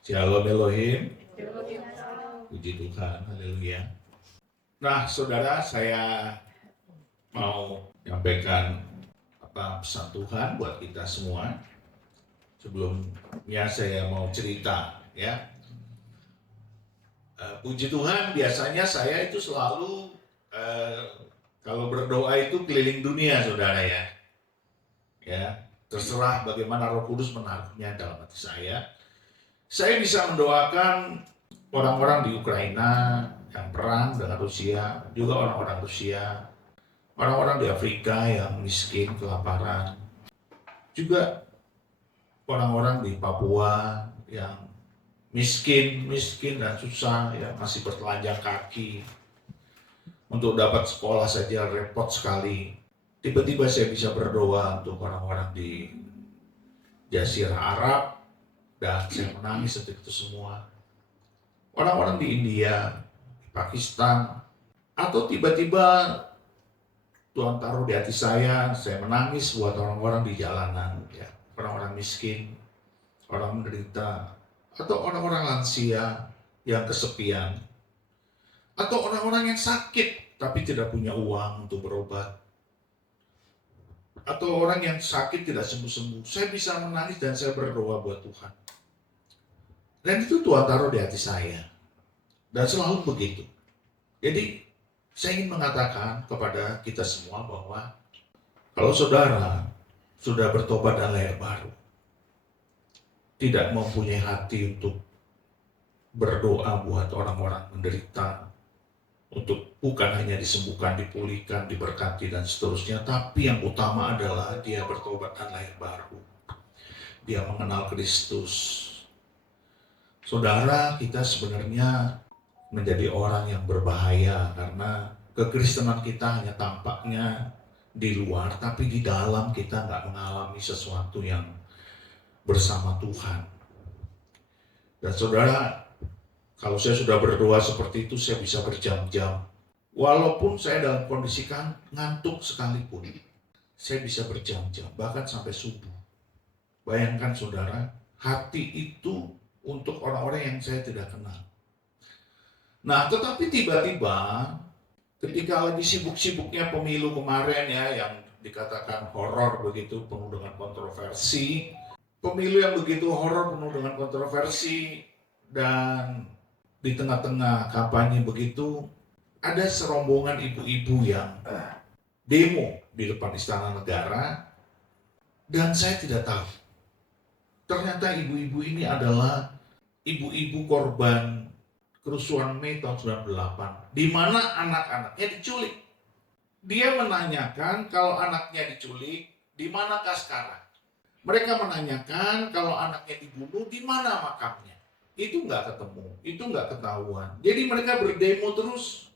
Shalom Elohim. Puji Tuhan, haleluya. Nah, saudara, saya mau menyampaikan pesan Tuhan buat kita semua. Sebelumnya saya mau cerita, ya. Puji Tuhan, biasanya saya itu selalu kalau berdoa itu keliling dunia, saudara, ya. Ya, terserah bagaimana Roh Kudus menaruhnya dalam hati saya. Saya bisa mendoakan orang-orang di Ukraina yang perang dengan Rusia, juga orang-orang Rusia, orang-orang di Afrika yang miskin, kelaparan, juga orang-orang di Papua yang miskin dan susah, yang masih bertelanjang kaki. Untuk dapat sekolah saja repot sekali. Tiba-tiba saya bisa berdoa untuk orang-orang di Jazirah Arab, dan saya menangis untuk itu semua. Orang-orang di India, di Pakistan, atau tiba-tiba Tuhan taruh di hati saya menangis buat orang-orang di jalanan, ya, orang-orang miskin, orang menderita, atau orang-orang lansia yang kesepian, atau orang-orang yang sakit tapi tidak punya uang untuk berobat, atau orang yang sakit tidak sembuh-sembuh. Saya bisa menangis dan saya berdoa buat Tuhan. Dan itu Tuhan taruh di hati saya. Dan selalu begitu. Jadi saya ingin mengatakan kepada kita semua bahwa kalau saudara sudah bertobat dan lahir baru, tidak mempunyai hati untuk berdoa buat orang-orang menderita, untuk bukan hanya disembuhkan, dipulihkan, diberkati dan seterusnya, tapi yang utama adalah dia bertobat dan lahir baru. Dia mengenal Kristus. Saudara, kita sebenarnya menjadi orang yang berbahaya karena kekristenan kita hanya tampaknya di luar, tapi di dalam kita nggak mengalami sesuatu yang bersama Tuhan. Dan saudara, kalau saya sudah berdoa seperti itu, saya bisa berjam-jam. Walaupun saya dalam kondisi ngantuk sekalipun, saya bisa berjam-jam, bahkan sampai subuh. Bayangkan saudara, hati itu untuk orang-orang yang saya tidak kenal. Nah, tetapi tiba-tiba ketika lagi sibuk-sibuknya pemilu kemarin, ya, yang dikatakan horor begitu, penuh dengan kontroversi. Pemilu yang begitu horor, penuh dengan kontroversi, dan di tengah-tengah kampanye begitu, ada serombongan ibu-ibu yang demo di depan Istana Negara, dan saya tidak tahu. Ternyata ibu-ibu ini adalah ibu-ibu korban kerusuhan Mei tahun 98, di mana anak-anaknya diculik. Dia menanyakan kalau anaknya diculik, di manakah sekarang? Mereka menanyakan kalau anaknya dibunuh, di mana makamnya? Itu nggak ketemu, itu nggak ketahuan. Jadi mereka berdemo terus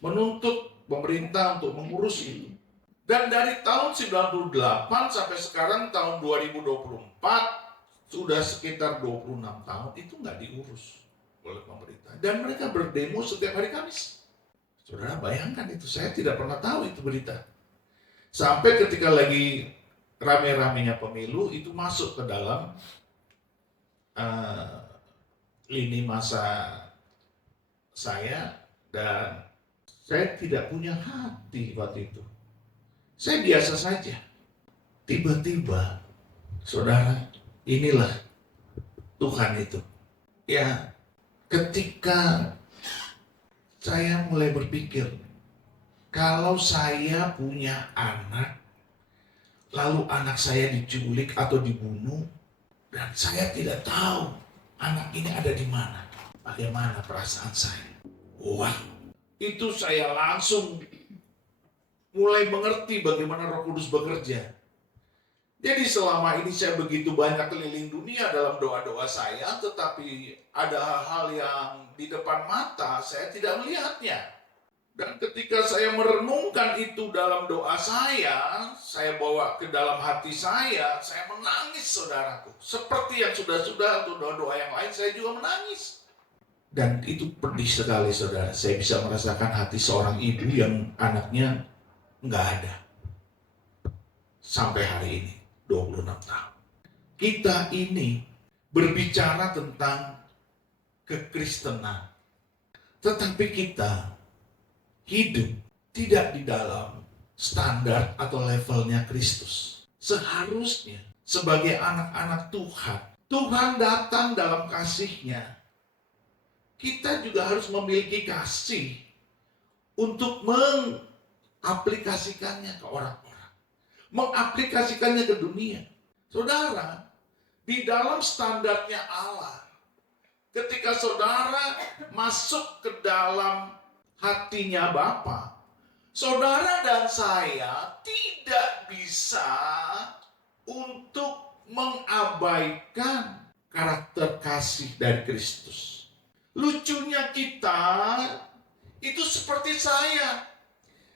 menuntut pemerintah untuk mengurus itu. Dan dari tahun 98 sampai sekarang tahun 2024, sudah sekitar 26 tahun itu nggak diurus oleh pemerintah. Dan mereka berdemo setiap hari Kamis. Saudara bayangkan itu, saya tidak pernah tahu itu berita. Sampai ketika lagi rame-ramenya pemilu, itu masuk ke dalam lini masa saya, dan saya tidak punya hati waktu itu. Saya biasa saja. Tiba-tiba, saudara, inilah Tuhan itu. Ya, ketika saya mulai berpikir, kalau saya punya anak, lalu anak saya diculik atau dibunuh, dan saya tidak tahu anak ini ada di mana, bagaimana perasaan saya? Wah, itu saya langsung mulai mengerti bagaimana Roh Kudus bekerja. Jadi selama ini saya begitu banyak keliling dunia dalam doa-doa saya, tetapi ada hal-hal yang di depan mata saya tidak melihatnya. Dan ketika saya merenungkan itu dalam doa saya bawa ke dalam hati saya menangis, saudaraku. Seperti yang sudah-sudah untuk doa-doa yang lain, saya juga menangis. Dan itu pedih sekali, saudara. Saya bisa merasakan hati seorang ibu yang anaknya nggak ada. Sampai hari ini. 26 tahun. Kita ini berbicara tentang kekristenan. Tetapi kita hidup tidak di dalam standar atau levelnya Kristus. Seharusnya sebagai anak-anak Tuhan, Tuhan datang dalam kasih-Nya. Kita juga harus memiliki kasih untuk mengaplikasikannya ke orang-orang. Mengaplikasikannya ke dunia. Saudara, di dalam standarnya Allah, ketika saudara masuk ke dalam hatinya Bapa, saudara dan saya tidak bisa untuk mengabaikan karakter kasih dari Kristus. Lucunya kita itu seperti saya.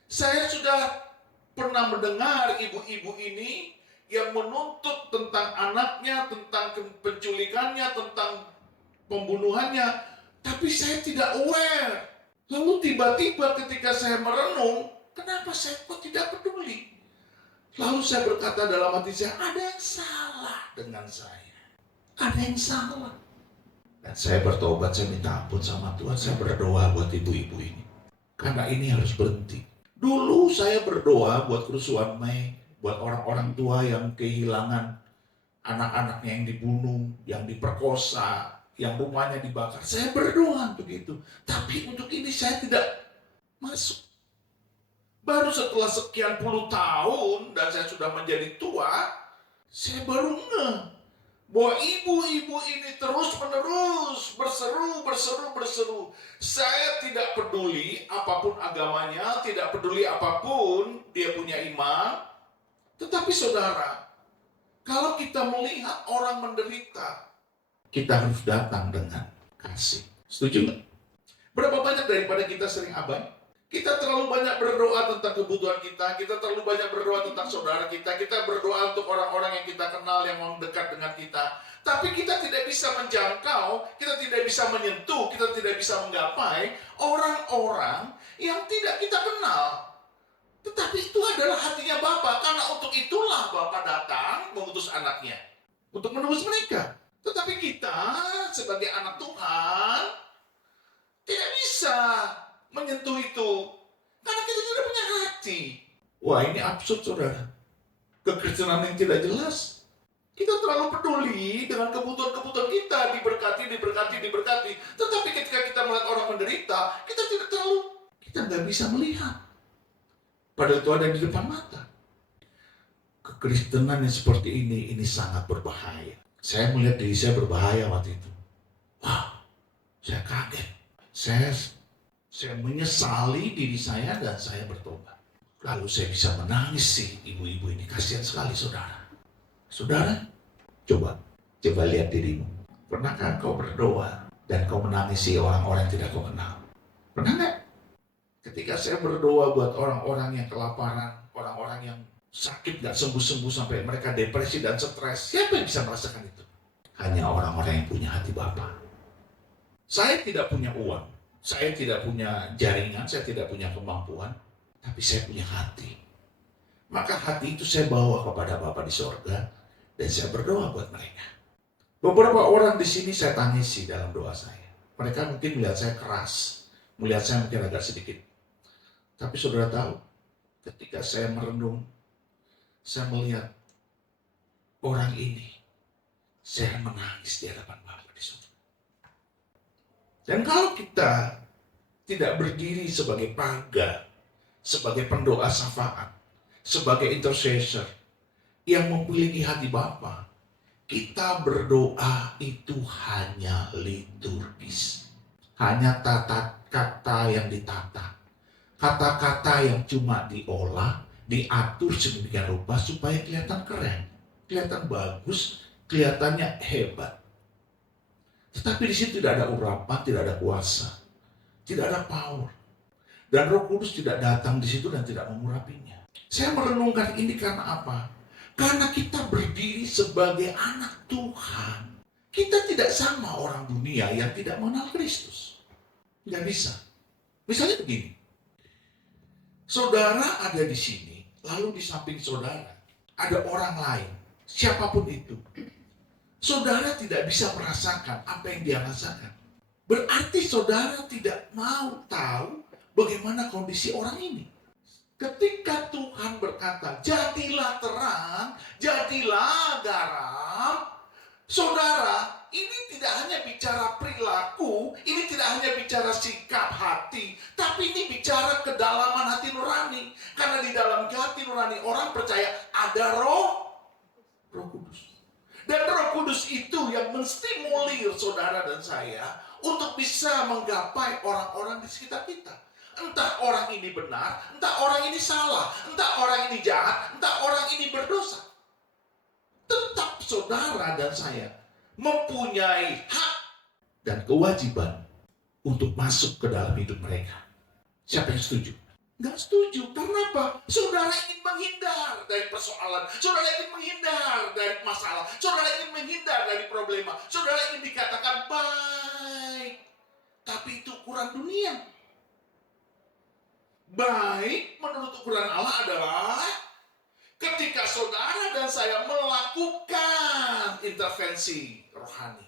Saya sudah pernah mendengar ibu-ibu ini yang menuntut tentang anaknya, tentang penculikannya, tentang pembunuhannya. Tapi saya tidak aware. Lalu tiba-tiba ketika saya merenung, kenapa saya kok tidak peduli? Lalu saya berkata dalam hati saya, ada yang salah dengan saya. Ada yang salah. Dan saya bertobat, saya minta ampun sama Tuhan, saya berdoa buat ibu-ibu ini. Karena ini harus berhenti. Dulu saya berdoa buat kerusuhan Mei, buat orang-orang tua yang kehilangan anak-anaknya yang dibunuh, yang diperkosa, yang rumahnya dibakar. Saya berdoa untuk itu. Tapi untuk ini saya tidak masuk. Baru setelah sekian puluh tahun dan saya sudah menjadi tua, saya baru ngeh bahwa ibu-ibu ini terus-menerus berseru. Saya tidak peduli apapun agamanya, tidak peduli apapun dia punya iman. Tetapi saudara, kalau kita melihat orang menderita, kita harus datang dengan kasih. Setuju nggak? Berapa banyak daripada kita sering abai? Kita terlalu banyak berdoa tentang kebutuhan kita terlalu banyak berdoa tentang saudara kita berdoa untuk orang-orang yang kita kenal, yang mau dekat dengan kita. Tapi kita tidak bisa menjangkau, kita tidak bisa menyentuh, kita tidak bisa menggapai orang-orang yang tidak kita kenal. Tetapi itu adalah hatinya Bapa, karena untuk itulah Bapa datang mengutus anaknya, untuk menebus mereka. Tetapi kita sebagai anak Tuhan tidak bisa menyentuh itu karena kita tidak punya hati. Wah, ini absurd saudara. Kekristenan yang tidak jelas. Kita terlalu peduli dengan kebutuhan-kebutuhan kita, diberkati. Tetapi ketika kita melihat orang menderita, kita nggak bisa melihat. Padahal itu ada di depan mata. Kekristenan yang seperti ini sangat berbahaya. Saya melihat diri saya berbahaya waktu itu. Wah, saya kaget. Saya menyesali diri saya dan saya bertobat. Lalu saya bisa menangis sih ibu-ibu ini. Kasihan sekali saudara. Saudara, coba lihat dirimu. Pernahkah kau berdoa dan kau menangisi orang-orang yang tidak kau kenal? Pernah nggak? Ketika saya berdoa buat orang-orang yang kelaparan, orang-orang yang sakit nggak sembuh-sembuh sampai mereka depresi dan stres, siapa yang bisa merasakan itu? Hanya orang-orang yang punya hati Bapa. Saya tidak punya uang, saya tidak punya jaringan, saya tidak punya kemampuan, tapi saya punya hati. Maka hati itu saya bawa kepada Bapa di sorga dan saya berdoa buat mereka. Beberapa orang di sini saya tangisi dalam doa saya. Mereka mungkin melihat saya keras, melihat saya mungkin agak sedikit. Tapi saudara tahu, ketika saya merenung, saya melihat orang ini, saya menangis di hadapan Bapa di surga. Dan kalau kita tidak berdiri sebagai pagar, sebagai pendoa syafaat, sebagai intercessor yang memiliki hati Bapa, kita berdoa itu hanya liturgis, hanya tata kata yang ditata, kata-kata yang cuma diolah, diatur sedemikian rupa supaya kelihatan keren, kelihatan bagus, kelihatannya hebat. Tetapi di situ tidak ada urapan, tidak ada kuasa, tidak ada power. Dan Roh Kudus tidak datang di situ dan tidak mengurapinya. Saya merenungkan ini karena apa? Karena kita berdiri sebagai anak Tuhan. Kita tidak sama orang dunia yang tidak mengenal Kristus. Tidak bisa. Misalnya begini. Saudara ada di sini, lalu di samping saudara ada orang lain, siapapun itu. saudara tidak bisa merasakan apa yang dia rasakan. Berarti saudara tidak mau tahu bagaimana kondisi orang ini. Ketika Tuhan berkata, jadilah terang, jadilah garam, saudara, ini tidak hanya bicara perilaku, ini tidak hanya bicara sikap hati, tapi ini bicara kedalaman hati nurani. Karena di dalam hati nurani orang percaya ada Roh Kudus. Dan Roh Kudus itu yang menstimulir saudara dan saya untuk bisa menggapai orang-orang di sekitar kita. Entah orang ini benar, entah orang ini salah, entah orang ini jahat, entah orang ini berdosa. Tetap saudara dan saya mempunyai hak dan kewajiban untuk masuk ke dalam hidup mereka. Siapa yang setuju? Nggak setuju. Karena apa? Saudara ingin menghindar dari persoalan. Saudara ingin menghindar dari masalah. Saudara ingin menghindar dari problema. Saudara ingin dikatakan baik. Tapi itu ukuran dunia. Baik menurut ukuran Allah adalah ketika saudara dan saya melakukan intervensi rohani.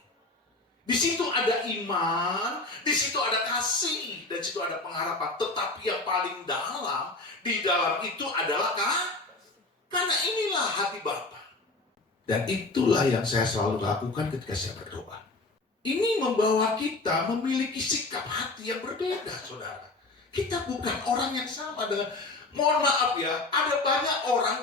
Di situ ada iman, di situ ada kasih, dan di situ ada pengharapan. Tetapi yang paling dalam, di dalam itu adalah karena inilah hati Bapa. Dan itulah yang saya selalu lakukan ketika saya berdoa. Ini membawa kita memiliki sikap hati yang berbeda, saudara. Kita bukan orang yang sama dengan, mohon maaf ya, ada banyak orang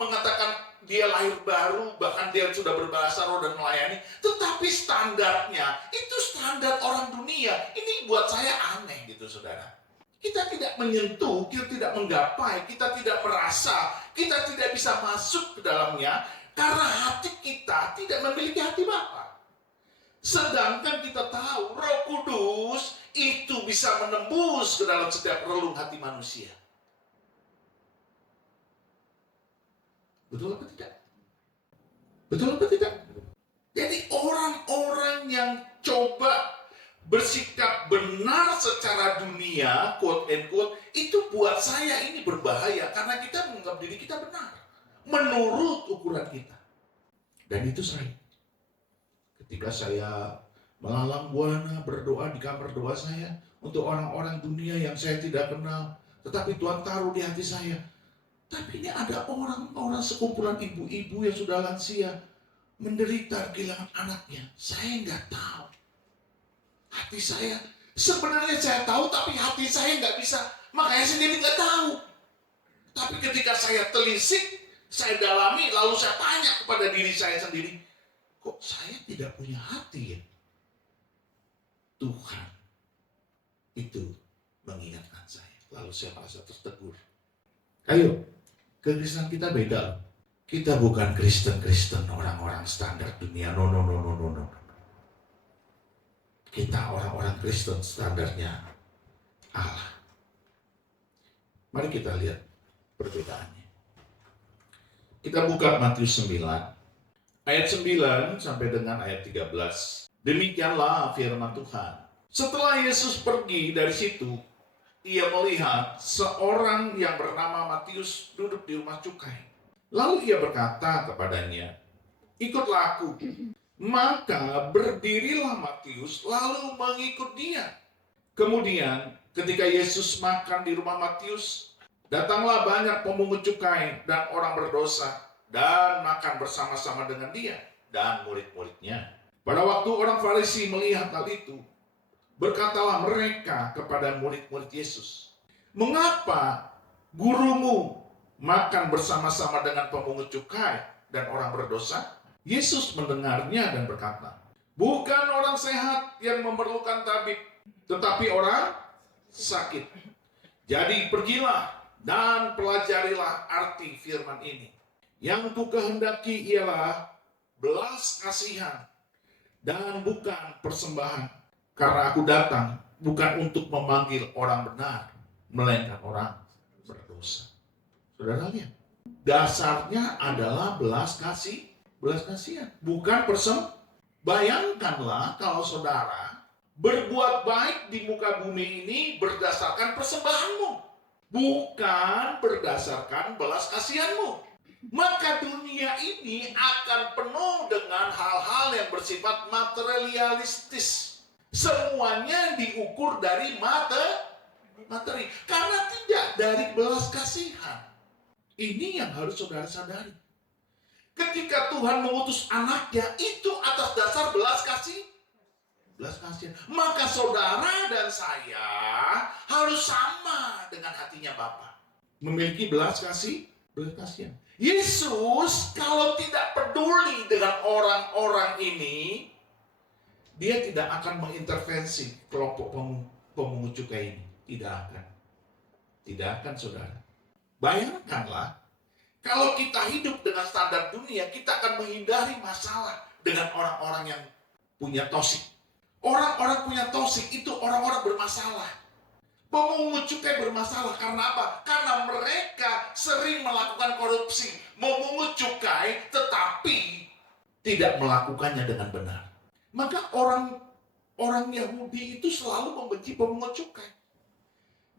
mengatakan dia lahir baru, bahkan dia sudah berbahasa roh dan melayani, tetapi standarnya itu standar orang dunia. Ini buat saya aneh gitu, saudara. Kita tidak menyentuh, kita tidak menggapai, kita tidak merasa, kita tidak bisa masuk ke dalamnya karena hati kita tidak memiliki hati Bapa. Sedangkan kita tahu Roh Kudus itu bisa menembus ke dalam setiap relung hati manusia. Betul apa tidak? Betul apa tidak? Jadi orang-orang yang coba bersikap benar secara dunia, quote and quote, itu buat saya ini berbahaya karena kita menganggap diri kita benar menurut ukuran kita. Dan itu saya. Ketika saya melalang buana berdoa di kamar doa saya untuk orang-orang dunia yang saya tidak kenal, tetapi Tuhan taruh di hati saya. Tapi ini ada orang-orang sekumpulan ibu-ibu yang sudah lansia menderita kehilangan anaknya. Saya nggak tahu. Hati saya, sebenarnya saya tahu, tapi hati saya nggak bisa. Makanya sendiri nggak tahu. Tapi ketika saya telisik, saya dalami, lalu saya tanya kepada diri saya sendiri, kok saya tidak punya hati ya? Tuhan itu mengingatkan saya. Lalu saya merasa tertegur. Ayo, kekristenan kita beda. Kita bukan Kristen-Kristen orang-orang standar dunia. No. Kita orang-orang Kristen standarnya Allah. Mari kita lihat perbedaannya. Kita buka Matius 9. Ayat 9 sampai dengan ayat 13. Demikianlah firman Tuhan. Setelah Yesus pergi dari situ, ia melihat seorang yang bernama Matius duduk di rumah cukai. Lalu ia berkata kepadanya, ikutlah aku. Maka berdirilah Matius lalu mengikut dia. Kemudian ketika Yesus makan di rumah Matius, datanglah banyak pemungut cukai dan orang berdosa dan makan bersama-sama dengan dia dan murid-muridnya. Pada waktu orang Farisi melihat hal itu, berkatalah mereka kepada murid-murid Yesus, mengapa gurumu makan bersama-sama dengan pemungut cukai dan orang berdosa? Yesus mendengarnya dan berkata, bukan orang sehat yang memerlukan tabib, tetapi orang sakit. Jadi pergilah dan pelajarilah arti firman ini. Yang ku kehendaki ialah belas kasihan dan bukan persembahan. Karena aku datang bukan untuk memanggil orang benar, melainkan orang berdosa. Saudara lihat, dasarnya adalah belas kasihan, bukan persembahan. Bayangkanlah kalau saudara berbuat baik di muka bumi ini berdasarkan persembahanmu, bukan berdasarkan belas kasihanmu. maka dunia ini akan penuh dengan hal-hal yang bersifat materialistis. Semuanya diukur dari materi, karena tidak dari belas kasihan. Ini yang harus saudara sadari. Ketika Tuhan mengutus anaknya, itu atas dasar belas kasihan. Maka saudara dan saya harus sama dengan hatinya Bapa, memiliki belas kasihan. Yesus kalau tidak peduli dengan orang-orang ini, dia tidak akan mengintervensi kelompok pemungut cukai ini. Tidak akan saudara. Bayangkanlah, kalau kita hidup dengan standar dunia, kita akan menghindari masalah dengan orang-orang yang punya tosik. Orang-orang punya tosik itu orang-orang bermasalah. Pemungut cukai bermasalah karena apa? Karena mereka sering melakukan korupsi, memungut cukai tetapi tidak melakukannya dengan benar. Maka orang Yahudi itu selalu membenci pemungut cukai.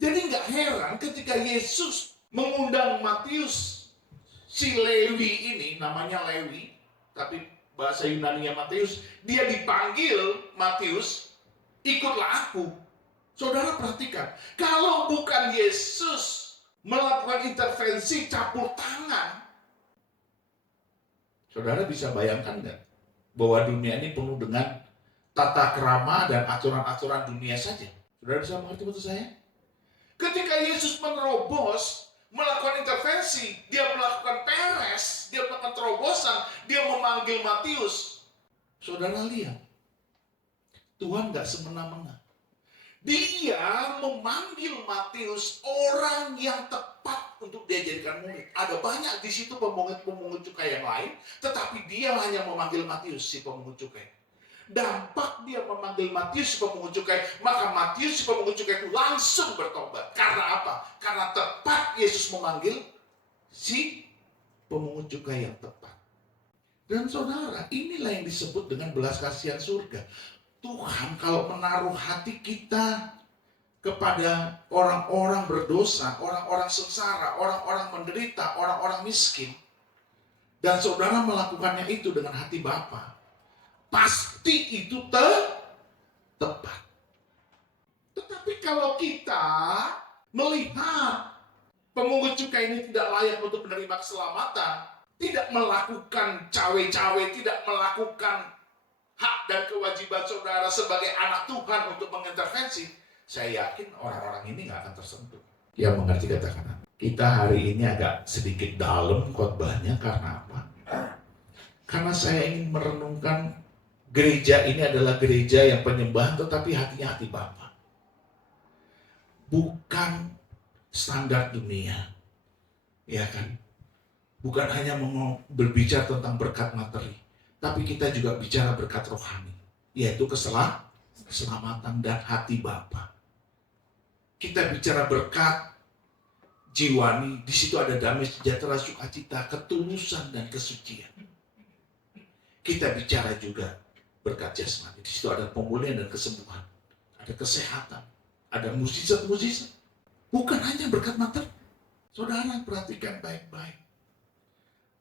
Jadi nggak heran ketika Yesus mengundang Matius, si Lewi ini, namanya Lewi, tapi bahasa Yunani-nya Matius, dia dipanggil Matius, ikutlah aku. Saudara perhatikan, kalau bukan Yesus melakukan intervensi campur tangan, saudara bisa bayangkan nggak bahwa dunia ini penuh dengan tata krama dan aturan-aturan dunia saja? Saudara bisa mengerti maksud saya? Ketika Yesus menerobos, melakukan intervensi, dia melakukan peres, dia melakukan terobosan, dia memanggil Matius. Saudara lihat, Tuhan nggak semena-mena. Dia memanggil Matius, orang yang tepat untuk dia jadikan murid. Ada banyak di situ pemungut cukai yang lain, tetapi dia hanya memanggil Matius, si pemungut cukai. Dampak dia memanggil Matius, si pemungut cukai, maka Matius, si pemungut cukai itu langsung bertobat. Karena apa? Karena tepat Yesus memanggil si pemungut cukai yang tepat. Dan saudara, inilah yang disebut dengan belas kasihan surga. Tuhan kalau menaruh hati kita kepada orang-orang berdosa, orang-orang sengsara, orang-orang menderita, orang-orang miskin, dan saudara melakukannya itu dengan hati Bapa, pasti itu tepat. Tetapi kalau kita melihat pemungut cukai ini tidak layak untuk menerima keselamatan, tidak melakukan cawe-cawe, tidak melakukan hak dan kewajiban saudara sebagai anak Tuhan untuk mengintervensi, saya yakin orang-orang ini nggak akan tersentuh. Yang mengerti katakan, kita hari ini agak sedikit dalam khotbahnya karena apa? Karena saya ingin merenungkan gereja ini adalah gereja yang penyembahan tetapi hatinya hati Bapa. Bukan standar dunia. Ya kan? Bukan hanya mau berbicara tentang berkat materi, tapi kita juga bicara berkat rohani, yaitu keselamatan dan hati Bapa. Kita bicara berkat jiwani, di situ ada damai sejahtera, sukacita, ketulusan dan kesucian. Kita bicara juga berkat jasmani, di situ ada pemulihan dan kesembuhan, ada kesehatan, ada mukjizat-mukjizat. Bukan hanya berkat materi. Saudara perhatikan baik-baik.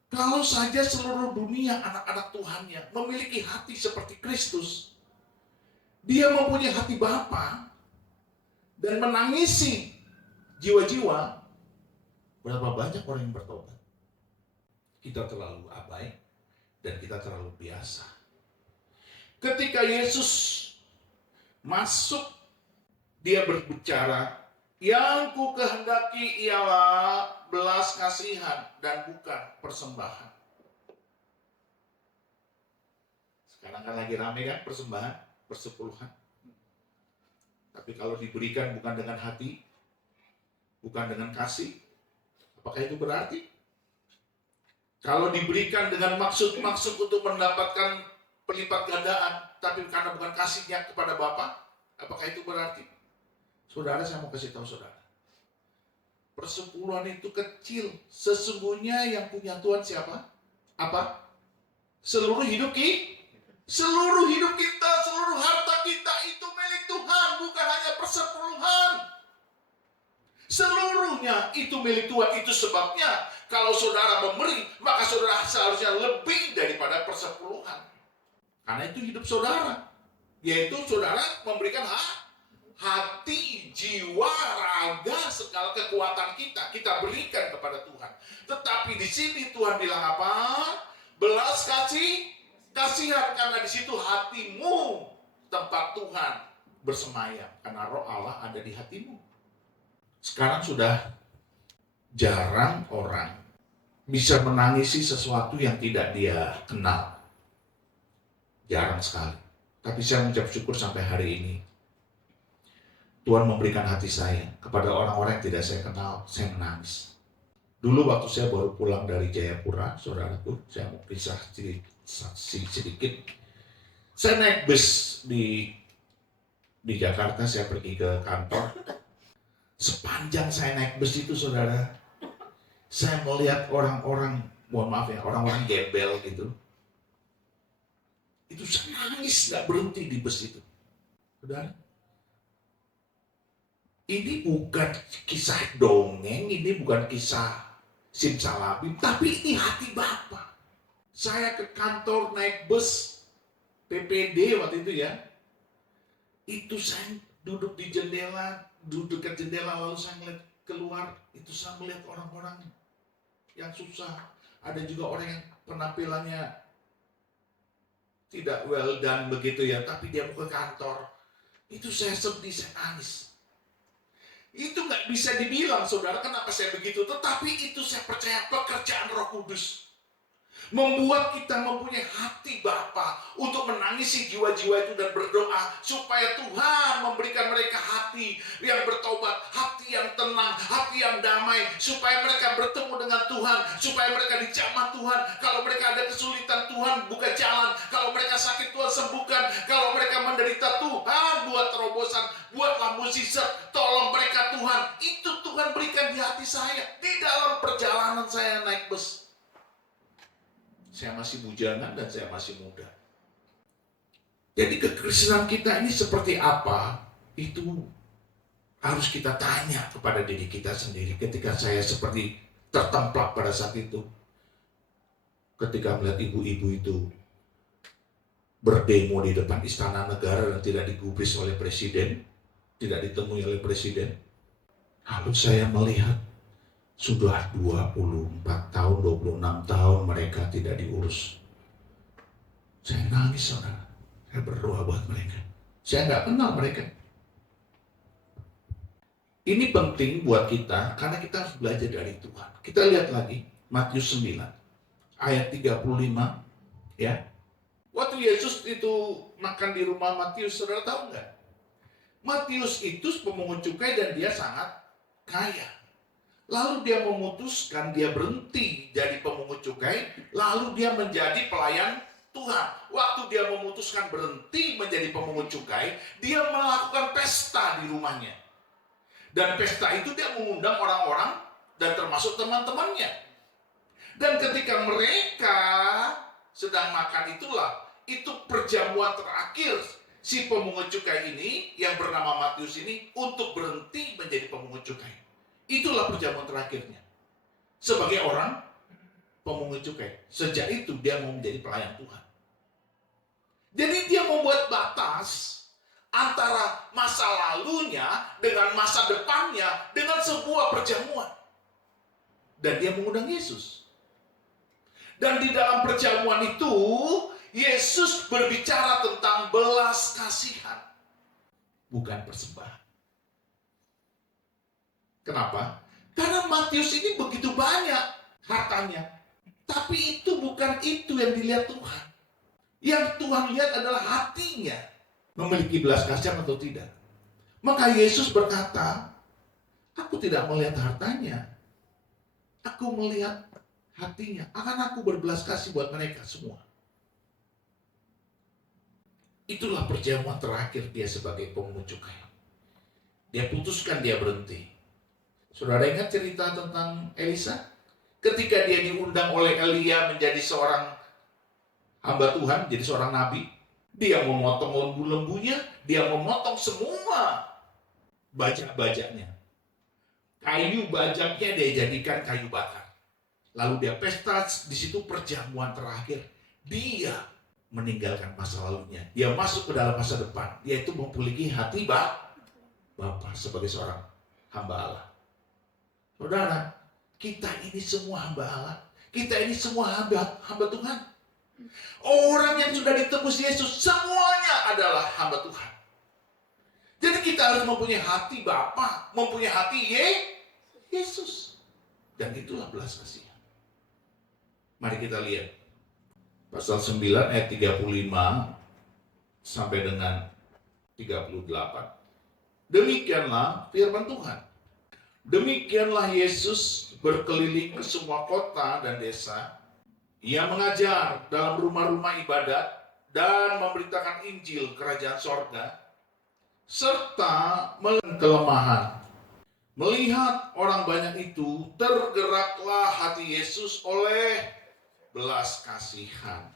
Kalau saja seluruh dunia anak-anak Tuhannya memiliki hati seperti Kristus, dia mempunyai hati Bapa dan menangisi jiwa-jiwa, berapa banyak orang yang bertobat? Kita terlalu abai dan kita terlalu biasa. Ketika Yesus masuk, dia berbicara, yang ku kehendaki ialah belas kasihan dan bukan persembahan. Sekarang kan lagi rame kan persembahan, persepuluhan. Tapi kalau diberikan bukan dengan hati, bukan dengan kasih, apakah itu berarti? Kalau diberikan dengan maksud-maksud untuk mendapatkan pelipat gandaan, tapi karena bukan kasihnya kepada Bapa, apakah itu berarti? Saudara, saya mau kasih tahu saudara, persepuluhan itu kecil. Sesungguhnya yang punya Tuhan siapa? Apa? Seluruh hidup kita, seluruh harta kita itu milik Tuhan, bukan hanya persepuluhan. Seluruh seluruhnya itu milik Tuhan. Itu sebabnya kalau saudara memberi, maka saudara seharusnya lebih daripada persepuluhan. Karena itu hidup saudara, yaitu saudara memberikan hati, jiwa, raga, segala kekuatan kita berikan kepada Tuhan. Tetapi di sini Tuhan bilang apa? Belas kasihan, karena di situ hatimu tempat Tuhan bersemayam, karena Roh Allah ada di hatimu. Sekarang sudah jarang orang bisa menangisi sesuatu yang tidak dia kenal. Jarang sekali. Tapi saya mengucap syukur sampai hari ini Tuhan memberikan hati saya kepada orang-orang yang tidak saya kenal. Saya menangis. Dulu waktu saya baru pulang dari Jayapura, saudaraku, saya mau kisah sedikit. Saya naik bus di Jakarta, saya pergi ke kantor. Sepanjang saya naik bus itu, saudara, saya melihat orang-orang, mohon maaf ya, orang-orang gembel gitu. Itu saya nangis, gak berhenti di bus itu. Saudara, ini bukan kisah dongeng, ini bukan kisah simsalabim, tapi ini hati Bapa. Saya ke kantor naik bus PPD waktu itu ya. Itu saya duduk di jendela, duduk ke jendela, lalu saya melihat keluar. Itu saya melihat orang-orang yang susah. Ada juga orang yang penampilannya tidak well done begitu ya, tapi dia mau ke kantor. Itu saya sedih, saya nangis. Itu nggak bisa dibilang, saudara, kenapa saya begitu. Tetapi itu saya percaya pekerjaan Roh Kudus. Membuat kita mempunyai hati Bapa untuk menangisi jiwa-jiwa itu dan berdoa supaya Tuhan memberikan mereka hati yang bertobat, hati yang tenang, hati yang damai, supaya mereka bertemu dengan Tuhan, supaya mereka dijamah Tuhan. Kalau mereka ada kesulitan, Tuhan buka jalan. Kalau mereka sakit, Tuhan sembuhkan. Kalau mereka menderita, Tuhan buat terobosan, buatlah mukjizat, tolong mereka Tuhan. Itu Tuhan berikan di hati saya di dalam perjalanan saya naik bus. Saya masih bujangan dan saya masih muda. Jadi kekristenan kita ini seperti apa? Itu harus kita tanya kepada diri kita sendiri. Ketika saya seperti tertemplak pada saat itu. Ketika melihat ibu-ibu itu berdemo di depan istana negara dan tidak digubris oleh presiden. Tidak ditemui oleh presiden. Lalu saya melihat sudah 24 tahun, 26 tahun mereka tidak diurus. Saya nangis, saudara. Saya berdoa buat mereka. Saya nggak kenal mereka. Ini penting buat kita, karena kita harus belajar dari Tuhan. Kita lihat lagi, Matius 9, ayat 35. Ya. Waktu Yesus itu makan di rumah Matius, saudara tahu nggak? Matius itu pemungut cukai dan dia sangat kaya. Lalu dia memutuskan, dia berhenti jadi pemungut cukai, lalu dia menjadi pelayan Tuhan. Waktu dia memutuskan berhenti menjadi pemungut cukai, dia melakukan pesta di rumahnya. Dan pesta itu dia mengundang orang-orang dan termasuk teman-temannya. Dan ketika mereka sedang makan itulah, itu perjamuan terakhir si pemungut cukai ini, yang bernama Matius ini, untuk berhenti menjadi pemungut cukai. Itulah perjamuan terakhirnya. Sebagai orang pemungut cukai. Sejak itu dia mau menjadi pelayan Tuhan. Jadi dia membuat batas antara masa lalunya dengan masa depannya dengan sebuah perjamuan. Dan dia mengundang Yesus. Dan di dalam perjamuan itu Yesus berbicara tentang belas kasihan. Bukan persembahan. Kenapa? Karena Matius ini begitu banyak hartanya. Tapi itu bukan itu yang dilihat Tuhan. Yang Tuhan lihat adalah hatinya. Memiliki belas kasihan atau tidak. Maka Yesus berkata, aku tidak melihat hartanya. Aku melihat hatinya. Akan aku berbelas kasih buat mereka semua. Itulah perjamuan terakhir dia sebagai pemungut cukai. Dia putuskan, dia berhenti. Saudara ingat cerita tentang Elisa? Ketika dia diundang oleh Elia menjadi seorang hamba Tuhan, jadi seorang nabi, dia memotong lembu-lembunya, dia memotong semua bajak-bajaknya. Kayu bajaknya dia jadikan kayu bakar. Lalu dia pesta, di situ perjamuan terakhir. Dia meninggalkan masa lalunya. Dia masuk ke dalam masa depan. Dia itu memiliki hati Bapa sebagai seorang hamba Allah. Saudara, kita ini semua hamba Allah. Kita ini semua hamba Tuhan. Orang yang sudah ditebus Yesus, semuanya adalah hamba Tuhan. Jadi kita harus mempunyai hati Bapa, mempunyai hati Yesus. Dan itulah belas kasihan. Mari kita lihat. Pasal 9 ayat 35 sampai dengan 38. Demikianlah firman Tuhan. Demikianlah Yesus berkeliling ke semua kota dan desa. Ia mengajar dalam rumah-rumah ibadat dan memberitakan Injil kerajaan sorga, serta melawan kelemahan. Melihat orang banyak itu, tergeraklah hati Yesus oleh belas kasihan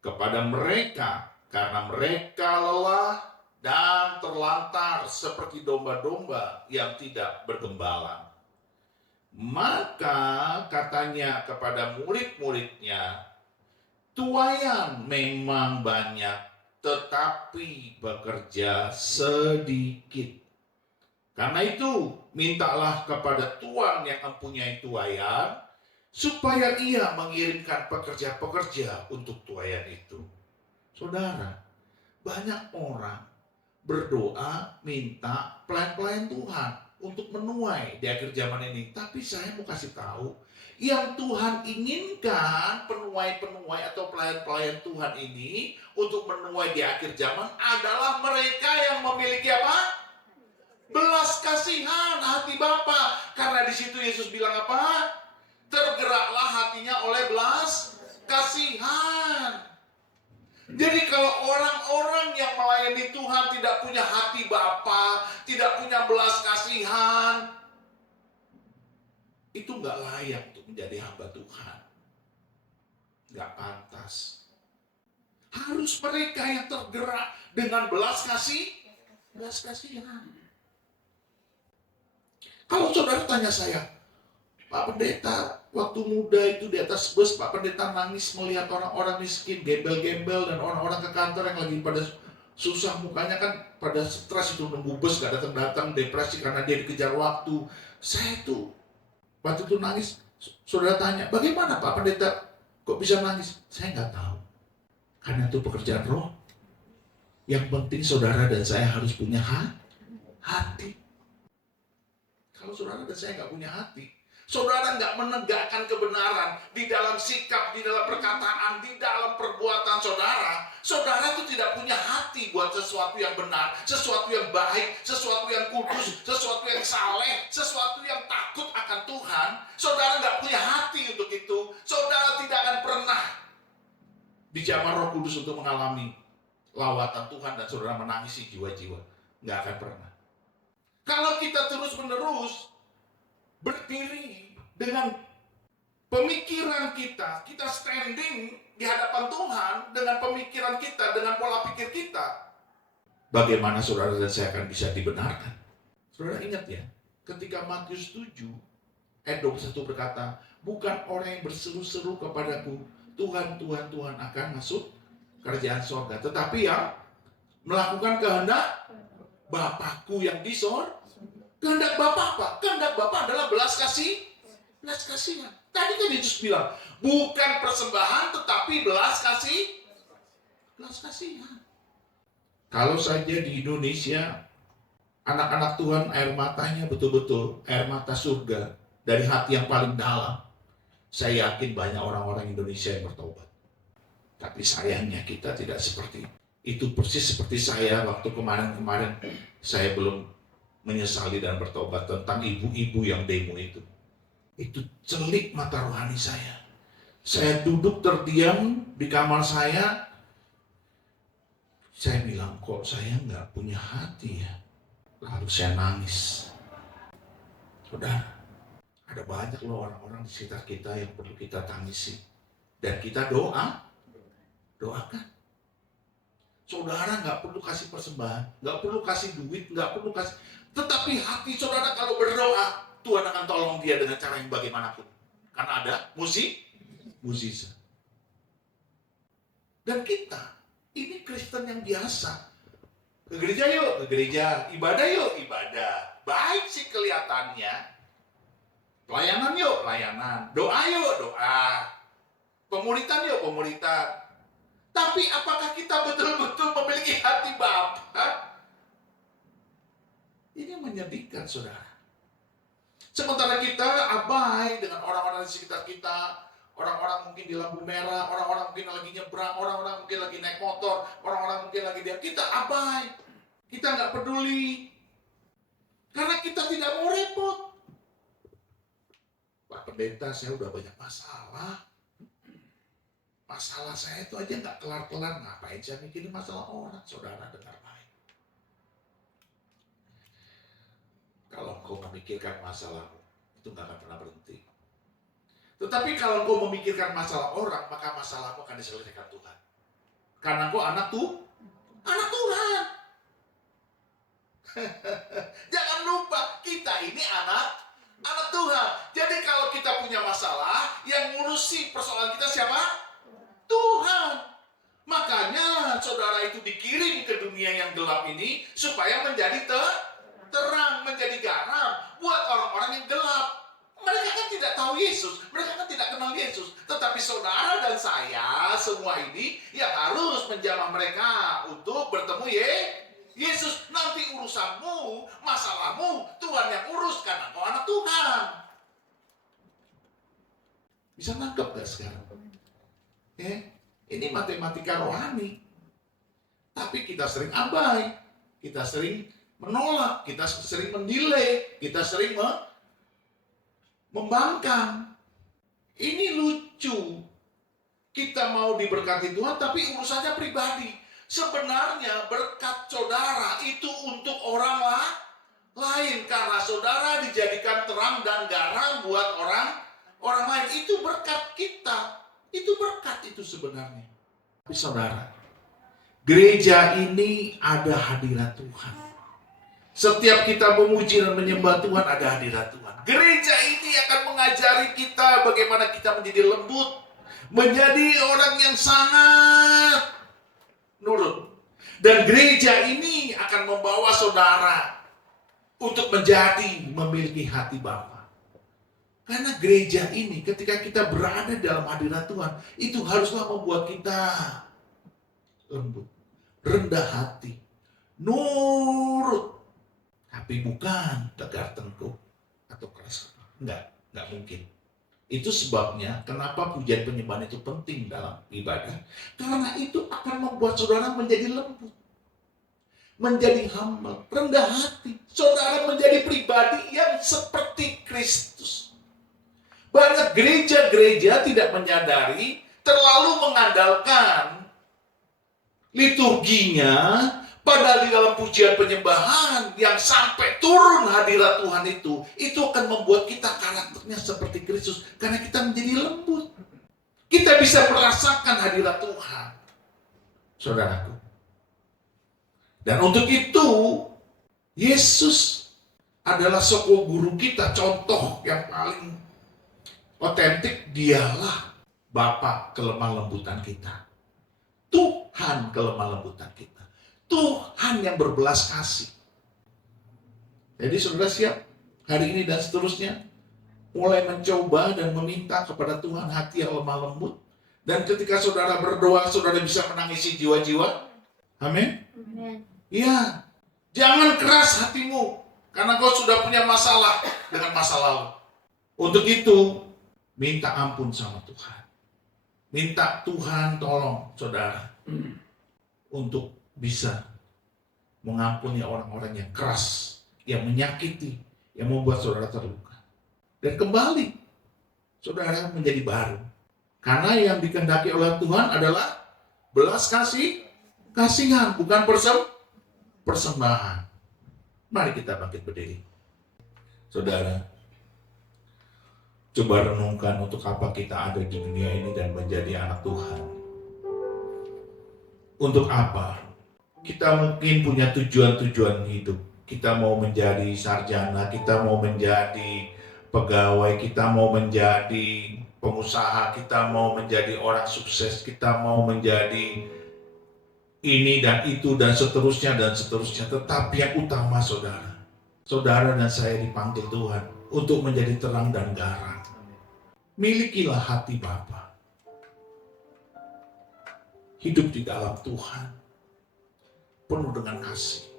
kepada mereka, karena mereka lelah dan terlantar seperti domba-domba yang tidak bergembala. Maka katanya kepada murid-muridnya, tuaian memang banyak, tetapi bekerja sedikit. Karena itu, mintalah kepada Tuhan yang mempunyai tuaian, supaya ia mengirimkan pekerja-pekerja untuk tuaian itu. Saudara, banyak orang berdoa minta pelayan-pelayan Tuhan untuk menuai di akhir zaman ini. Tapi saya mau kasih tahu, yang Tuhan inginkan penuai-penuai atau pelayan-pelayan Tuhan ini untuk menuai di akhir zaman adalah mereka yang memiliki apa? Belas kasihan hati Bapa. Karena di situ Yesus bilang apa? Tergeraklah hatinya oleh belas kasihan. Jadi kalau orang-orang yang melayani Tuhan tidak punya hati Bapa, tidak punya belas kasihan, itu nggak layak untuk menjadi hamba Tuhan. Nggak pantas. Harus mereka yang tergerak dengan belas kasihan. Kalau saudara tanya saya, Pak Pendeta, waktu muda itu di atas bus, Pak Pendeta nangis melihat orang-orang miskin, gembel-gembel, dan orang-orang ke kantor yang lagi pada susah, mukanya kan pada stres itu, nunggu bus gak datang-datang, depresi karena dia dikejar waktu. Saya itu, waktu itu nangis, saudara tanya, bagaimana Pak Pendeta kok bisa nangis? Saya nggak tahu, karena itu pekerjaan roh. Yang penting saudara dan saya harus punya hati. Kalau saudara dan saya nggak punya hati, saudara nggak menegakkan kebenaran di dalam sikap, di dalam perkataan, di dalam perbuatan saudara, saudara itu tidak punya hati buat sesuatu yang benar, sesuatu yang baik, sesuatu yang kudus, sesuatu yang saleh, sesuatu yang takut akan Tuhan. Saudara nggak punya hati untuk itu. Saudara tidak akan pernah dijamah Roh Kudus untuk mengalami lawatan Tuhan dan saudara menangisi jiwa-jiwa. Nggak akan pernah. Kalau kita terus-menerus berdiri dengan pemikiran kita standing di hadapan Tuhan dengan pemikiran kita, dengan pola pikir kita, bagaimana saudara dan saya akan bisa dibenarkan? Saudara ingat ya, ketika Matius 7 ayat 21 berkata, bukan orang yang berseru-seru kepadaku, Tuhan, Tuhan, Tuhan akan masuk kerajaan surga, tetapi yang melakukan kehendak Bapakku yang di sorga. Kehendak Bapa apa? Kehendak Bapa adalah belas kasihan. Tadi kan Yesus bilang, bukan persembahan tetapi belas kasihan. Kalau saja di Indonesia anak-anak Tuhan air matanya betul-betul air mata surga dari hati yang paling dalam, saya yakin banyak orang-orang Indonesia yang bertobat. Tapi sayangnya kita tidak seperti itu. Itu persis seperti saya waktu kemarin-kemarin saya belum menyesali dan bertobat tentang ibu-ibu yang demo itu. Itu celik mata rohani saya. Saya duduk terdiam di kamar saya. Saya bilang, kok saya nggak punya hati ya? Lalu saya nangis. Saudara, ada banyak loh orang-orang di sekitar kita yang perlu kita tangisi. Dan kita doakan. Saudara nggak perlu kasih persembahan, nggak perlu kasih duit, nggak perlu kasih. Tetapi hati saudara kalau berdoa, Tuhan akan tolong dia dengan cara yang bagaimanapun. Karena ada mukjizat. Dan kita, ini Kristen yang biasa. Ke gereja yuk, ke gereja. Ibadah yuk, ibadah. Baik sih kelihatannya. Pelayanan yuk, pelayanan. Doa yuk, doa. Pemuritan yuk, pemuritan. Tapi apakah kita betul-betul memiliki hati Bapa? Ini menyedihkan, saudara. Sementara kita abai dengan orang-orang di sekitar kita. Orang-orang mungkin di lampu merah, orang-orang mungkin lagi nyebrang, orang-orang mungkin lagi naik motor, orang-orang mungkin lagi diam. Kita abai. Kita nggak peduli. Karena kita tidak mau repot. Pak Pendeta, saya udah banyak masalah. Masalah saya itu aja nggak kelar-kelar. Ngapain saya mikirin masalah orang? Saudara dengar baik. Kalau engkau memikirkan masalahmu, itu nggak akan pernah berhenti. Tetapi kalau engkau memikirkan masalah orang, maka masalahmu akan diselesaikan Tuhan. Karena engkau anak Tuhan. Jangan lupa, kita ini anak Tuhan. Jadi kalau kita punya masalah, yang ngurusi persoalan kita siapa? Tuhan. Makanya saudara itu dikirim ke dunia yang gelap ini supaya menjadi terang, menjadi garam buat orang-orang yang gelap. Mereka kan tidak tahu Yesus, mereka kan tidak kenal Yesus. Tetapi saudara dan saya semua ini yang harus menjamah mereka untuk bertemu Yesus. Nanti urusanmu, masalahmu, Tuhan yang urus karena kau anak Tuhan. Bisa nangkep gak sekarang? Ini matematika rohani. Tapi kita sering abai, kita sering menolak, kita sering mendelay, kita sering membangkang. Ini lucu. Kita mau diberkati Tuhan tapi urusannya pribadi. Sebenarnya berkat saudara itu untuk orang lain. Karena saudara dijadikan terang dan garam buat orang lain. Itu berkat kita. Itu berkat itu sebenarnya. Tapi saudara, gereja ini ada hadirat Tuhan. Setiap kita memuji dan menyembah Tuhan ada hadirat Tuhan. Gereja ini akan mengajari kita bagaimana kita menjadi lembut. Menjadi orang yang sangat nurut. Dan gereja ini akan membawa saudara untuk memiliki hati Bapa. Karena gereja ini ketika kita berada dalam hadirat Tuhan, itu haruslah membuat kita lembut, rendah hati, nurut. Tapi bukan tegar tengkuk atau keras. Enggak mungkin. Itu sebabnya kenapa pujian penyembahan itu penting dalam ibadah. Karena itu akan membuat saudara menjadi lembut, menjadi humble, rendah hati. Saudara menjadi pribadi yang seperti Kristus. Banyak gereja-gereja tidak menyadari, terlalu mengandalkan liturginya, padahal di dalam pujian penyembahan yang sampai turun hadirat Tuhan itu akan membuat kita karakternya seperti Kristus. Karena kita menjadi lembut. Kita bisa merasakan hadirat Tuhan. Saudaraku. Dan untuk itu, Yesus adalah sosok guru kita, contoh yang paling otentik. Dialah Bapa kelemah lembutan kita. Tuhan kelemah lembutan kita. Tuhan yang berbelas kasih. Jadi saudara siap hari ini dan seterusnya mulai mencoba dan meminta kepada Tuhan hati yang lemah lembut. Dan ketika saudara berdoa, saudara bisa menangisi jiwa-jiwa. Amin. Iya. Jangan keras hatimu karena kau sudah punya masalah dengan masa lalu. Untuk itu minta ampun sama Tuhan. Minta Tuhan tolong saudara untuk bisa mengampuni orang-orang yang keras, yang menyakiti, yang membuat saudara terluka. Dan kembali saudara menjadi baru. Karena yang dikehendaki oleh Tuhan adalah belas kasihan, bukan persembahan. Mari kita bangkit berdiri. Saudara, coba renungkan untuk apa kita ada di dunia ini dan menjadi anak Tuhan. Untuk apa? Kita mungkin punya tujuan-tujuan hidup. Kita mau menjadi sarjana, kita mau menjadi pegawai, kita mau menjadi pengusaha, kita mau menjadi orang sukses, kita mau menjadi ini dan itu dan seterusnya dan seterusnya. Tetapi yang utama saudara dan saya dipanggil Tuhan untuk menjadi terang dan garam. Milikilah hati Bapa. Hidup di dalam Tuhan, penuh dengan kasih.